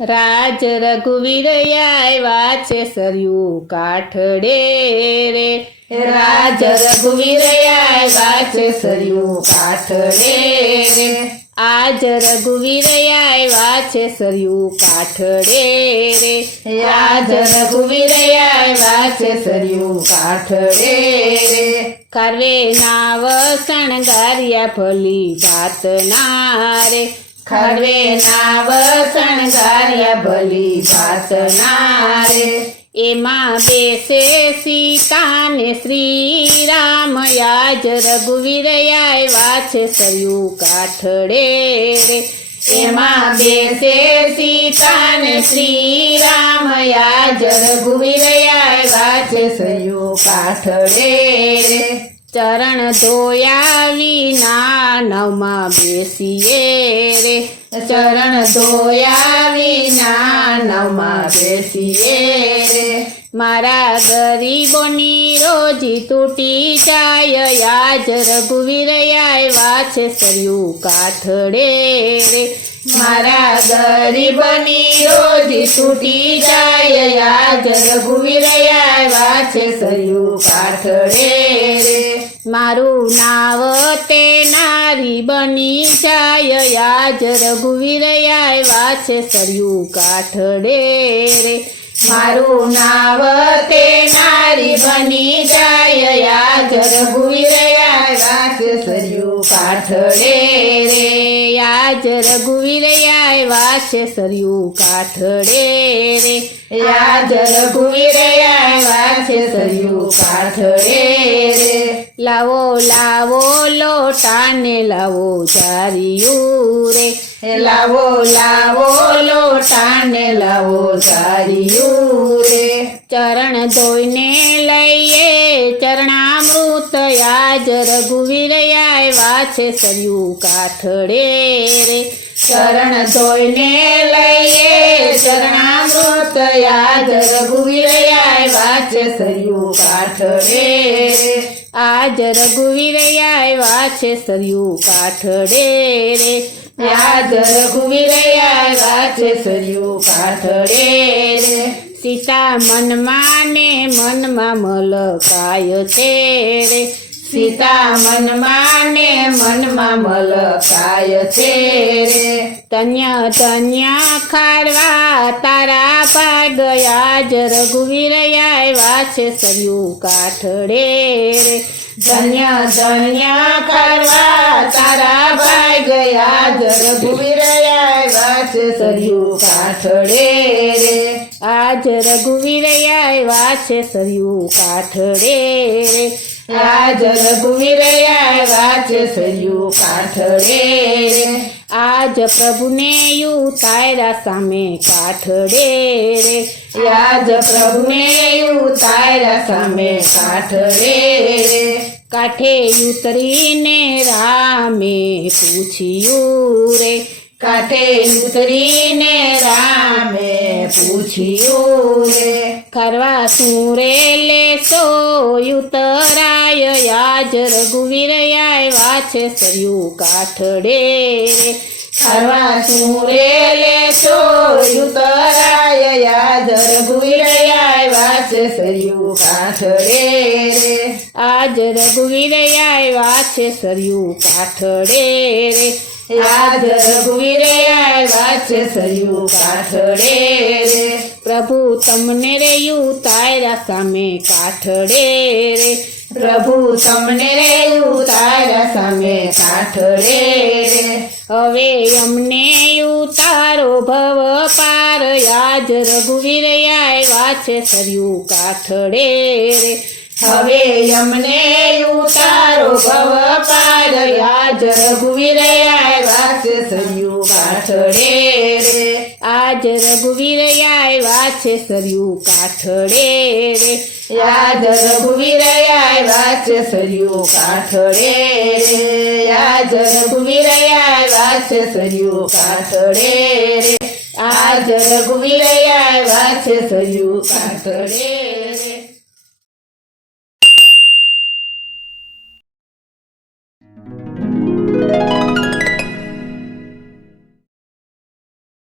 રાજ રઘુવીર આવ્યા છે સરયુ કાઠડે રે, રાજ રઘુવીર આવ્યા છે સરયુ કાઠડે રે, આજ રઘુવીર આવ્યા છે સરયુ કાઠડે રે, આજ રઘુવીર આવ્યા છે સરયુ કાઠડે રે, કારવે નાવ શણગાર્યા ભલી ભાતના રે, ખરવે નાવ શણગાર્યા ભલી ભાતના રે, એમાં બેસે સીતા ને શ્રી રામ, આજ રઘુવીર આવ્યા છે સરયુ કાઠડે રે, એમાં બેસે સીતા ને શ્રી રામ, આજ રઘુવીર આવ્યા છે સરયુ કાઠડે રે, ચરણ ધોયા વિના નવમાં બેસીએ રે, ચરણ ધોયા વિના નવમાં બેસીએ રે, મારા ગરીબોની રોજી તૂટી જાય, આજ રઘુવીર આવ્યા છે સરયુ કાઠડે રે, મારા ગરીબની રોજી તૂટી જાય, આજ રઘુવીર આવ્યા છે સરયુ કાઠડે રે, મારું નાવ તે નારી બની જાય, આજ રઘુવીર આવ્યા છે સરયુ કાઠડે રે, મારું નાવ તે નારી બની જાય, આજ રઘુવીર આવ્યા છે સરયુ કાઠડે રે, આજ રઘુવીર આવ્યા છે સરયુ કાઠડે રે, આજ રઘુવીર આવ્યા છે સરયુ કાઠડે રે, લાવો લાવો લોટાને લાવો ધાર્યું રે, લાવો લાવો લોટાને લાવો ધાર્યું રે, ચરણ ધોઈને લઈએ ચરણામૃત, આજ રઘુવીર આવ્યા છે સરયુ કાઠડે રે, ચરણ ધોઈને લઈએ ચરણામૃત, આજ રઘુવીર આવ્યા છે સરયુ કાઠડે રે, આજ રઘુવીર આવ્યા છે સરયુ કાઠડે રે, આજ રઘુવીર આવ્યા છે સરયુ કાઠડે રે, સીતા મનમાં ને મનમાં મલકાય છે રે, સીતા મનમાં ને મનમાં મલકાય છે રે, ધન્ય ધન્ય ખારવા તારા ભાગ, આજ રઘુવીર આવ્યા છે સરયુ કાઠડે રે, ધન્ય ધન્ય ખારવા તારા ભાગ, આજ રઘુવીર આવ્યા છે સરયુ કાઠડે રે, આજ રઘુવીર આવ્યા છે સરયુ કાઠડે રે, આજ રઘુવીર આવ્યા છે સરયુ કાઠડે રે, આજ પ્રભુને ઉતાર્યા સામે કાઠડે રે, આજ પ્રભુને ઉતાર્યા સામે કાઠડે રે, કાઠે ઉતરીને રામે પૂછ્યું રે, કાઠે ઉતરીને રામે પૂછ્યું રે, કરવા શું રે લેશો ઉતરાય, આજ રઘુવીર આવ્યા છે સરયુ કાઠડે રે, કરવા શું રે લેશો ઉતરાય, આજ રઘુવીર આવ્યા છે સરયુ કાઠડે રે, આજ રઘુવીર આવ્યા છે સરયુ કાઠડે રે, આજ રઘુવીર આવ્યા છે સરયુ કાઠડે રે, પ્રભુ તમને રે ઉતાર્યા સામે કાઠડે રે, પ્રભુ તમને રે ઉતાર્યા સામે કાઠડે રે, હવે અમને ઉતારો ભવ પાર, આજ રઘુવીર આવ્યા છે સરયુ કાઠડે રે, હવે અમને ઉતારો ભવ પાર, આજ રઘુવીર આવ્યા છે સરયુ કાઠડે રે, આજ રઘુવીર આવ્યા છે સરયુ કાઠડે રે, આજ રઘુવીર આવ્યા છે સરયુ કાઠડે રે, આજ રઘુવીર આવ્યા છે સરયુ કાઠડે રે, આજ રઘુવીર આવ્યા છે સરયુ કાઠડે